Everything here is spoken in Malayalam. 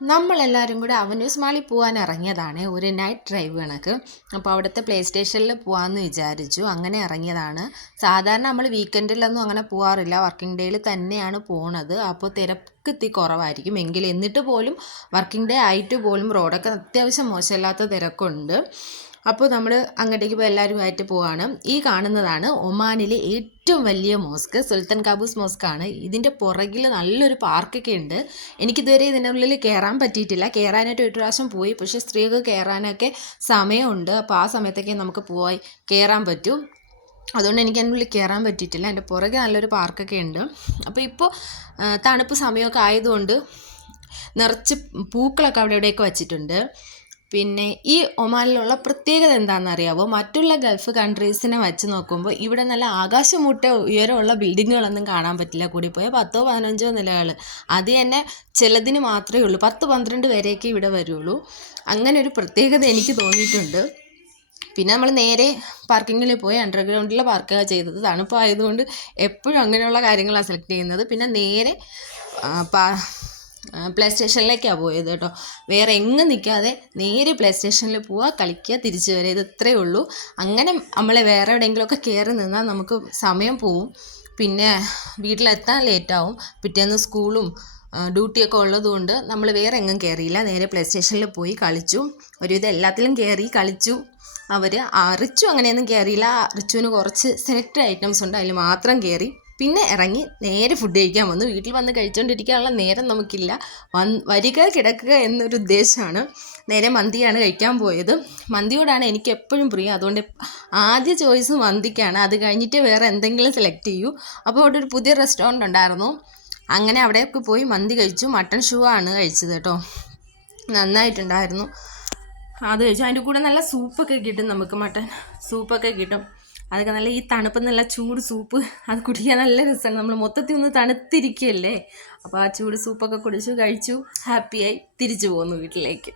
നമ്മളെല്ലാവരും കൂടെ അവന്യൂസ് മാളിൽ പോകാൻ ഇറങ്ങിയതാണ്, ഒരു നൈറ്റ് ഡ്രൈവ് കണക്ക്. അപ്പോൾ അവിടുത്തെ പ്ലേ സ്റ്റേഷനിൽ പോകാമെന്ന് വിചാരിച്ചു, അങ്ങനെ ഇറങ്ങിയതാണ്. സാധാരണ നമ്മൾ വീക്കെൻഡിലൊന്നും അങ്ങനെ പോകാറില്ല, വർക്കിംഗ് ഡേയിൽ തന്നെയാണ് പോണത്. അപ്പോൾ തിരക്ക് കുറവായിരിക്കും. എന്നിട്ട് പോലും വർക്കിംഗ് ഡേ ആയിട്ട് പോലും റോഡൊക്കെ അത്യാവശ്യം മോശമില്ലാത്ത തിരക്കുണ്ട്. അപ്പോൾ നമ്മൾ അങ്ങോട്ടേക്ക് ഇപ്പോൾ എല്ലാവരുമായിട്ട് പോവാണ്. ഈ കാണുന്നതാണ് ഒമാനിലെ ഏറ്റവും വലിയ മോസ്ക്, സുൽത്താൻ കാബൂസ് മോസ്ക് ആണ്. ഇതിൻ്റെ പുറകിൽ നല്ലൊരു പാർക്കൊക്കെ ഉണ്ട്. എനിക്കിതുവരെ ഇതിൻ്റെ ഉള്ളിൽ കയറാൻ പറ്റിയിട്ടില്ല. കയറാനായിട്ട് ഒരു പ്രാവശ്യം പോയി, പക്ഷേ സ്ത്രീകൾക്ക് കയറാനൊക്കെ സമയമുണ്ട്. അപ്പോൾ ആ സമയത്തൊക്കെ നമുക്ക് പോയി കയറാൻ പറ്റും. അതുകൊണ്ട് എനിക്ക് അതിൻ്റെ ഉള്ളിൽ കയറാൻ പറ്റിയിട്ടില്ല. എൻ്റെ പുറകെ നല്ലൊരു പാർക്കൊക്കെ ഉണ്ട്. അപ്പോൾ ഇപ്പോൾ തണുപ്പ് സമയമൊക്കെ ആയതുകൊണ്ട് നിറച്ച് പൂക്കളൊക്കെ അവിടെ ഇവിടെയൊക്കെ വച്ചിട്ടുണ്ട്. പിന്നെ ഈ ഒമാനിലുള്ള പ്രത്യേകത എന്താണെന്നറിയാമോ? മറ്റുള്ള ഗൾഫ് കൺട്രീസിനെ വെച്ച് നോക്കുമ്പോൾ ഇവിടെ നല്ല ആകാശമുട്ട ഉയരമുള്ള ബിൽഡിങ്ങുകളൊന്നും കാണാൻ പറ്റില്ല. കൂടിപ്പോയാൽ 10-15 നിലകൾ. അത് തന്നെ ചിലതിന് മാത്രമേ ഉള്ളൂ. 10-12 വരെയൊക്കെ ഇവിടെ വരുള്ളൂ. അങ്ങനെ ഒരു പ്രത്യേകത എനിക്ക് തോന്നിയിട്ടുണ്ട്. പിന്നെ നമ്മൾ നേരെ പാർക്കിങ്ങിൽ പോയി അണ്ടർഗ്രൗണ്ടിൽ പാർക്കുക ചെയ്തത്. തണുപ്പായതുകൊണ്ട് എപ്പോഴും അങ്ങനെയുള്ള കാര്യങ്ങളാണ് സെലക്ട് ചെയ്യുന്നത്. പിന്നെ നേരെ പ്ലേ സ്റ്റേഷനിലേക്കാണ് പോയത് കേട്ടോ. വേറെ എങ്ങും നിൽക്കാതെ നേരെ പ്ലേ സ്റ്റേഷനിൽ പോവുക, കളിക്കുക, തിരിച്ചു വരിക, ഇത് ഇത്രയേ ഉള്ളൂ. അങ്ങനെ നമ്മളെ വേറെ എവിടെയെങ്കിലുമൊക്കെ കയറി നിന്നാൽ നമുക്ക് സമയം പോവും. പിന്നെ വീട്ടിലെത്താൻ ലേറ്റാവും. പിറ്റേന്ന് സ്കൂളും ഡ്യൂട്ടിയൊക്കെ ഉള്ളതുകൊണ്ട് നമ്മൾ വേറെ എങ്ങും കയറിയില്ല. നേരെ പ്ലേ സ്റ്റേഷനിൽ പോയി കളിച്ചു. ഒരുവിധം എല്ലാത്തിലും കയറി കളിച്ചു. റിച്ചു അങ്ങനെയൊന്നും കയറിയില്ല. റിച്ചുവിന് കുറച്ച് സെലക്റ്റഡ് ഐറ്റംസ് ഉണ്ട്, അതിൽ മാത്രം കയറി. പിന്നെ ഇറങ്ങി നേരെ ഫുഡ് കഴിക്കാൻ വന്നു. വീട്ടിൽ വന്ന് കഴിച്ചുകൊണ്ടിരിക്കാനുള്ള നേരം നമുക്കില്ല. വരിക കിടക്കുക എന്നൊരു ഉദ്ദേശമാണ്. നേരെ മന്തിയാണ് കഴിക്കാൻ പോയത്. മന്തിയോടാണ് എനിക്ക് എപ്പോഴും പ്രിയം. അതുകൊണ്ട് ആദ്യ ചോയ്സ് മന്തിക്കാണ്. അത് കഴിഞ്ഞിട്ട് വേറെ എന്തെങ്കിലും സെലക്ട് ചെയ്യൂ. അപ്പോൾ അവിടെ ഒരു പുതിയ റെസ്റ്റോറൻറ്റ് ഉണ്ടായിരുന്നു. അങ്ങനെ അവിടെയൊക്കെ പോയി മന്തി കഴിച്ചു. മട്ടൺ ഷൂ ആണ് കഴിച്ചത് കേട്ടോ. നന്നായിട്ടുണ്ടായിരുന്നു. അത് കഴിച്ചു. അതിൻ്റെ കൂടെ നല്ല സൂപ്പൊക്കെ കിട്ടും. നമുക്ക് മട്ടൺ സൂപ്പൊക്കെ കിട്ടും. അതൊക്കെ നല്ല ഈ തണുപ്പ് നല്ല ചൂട് സൂപ്പ്, അത് കുടിക്കാൻ നല്ല രസമാണ്. നമ്മൾ മൊത്തത്തിൽ ഒന്ന് തണുത്തിരിക്കുകയല്ലേ. അപ്പോൾ ആ ചൂട് സൂപ്പൊക്കെ കുടിച്ചു കഴിച്ചു, ഹാപ്പിയായി തിരിച്ചു പോന്നു വീട്ടിലേക്ക്.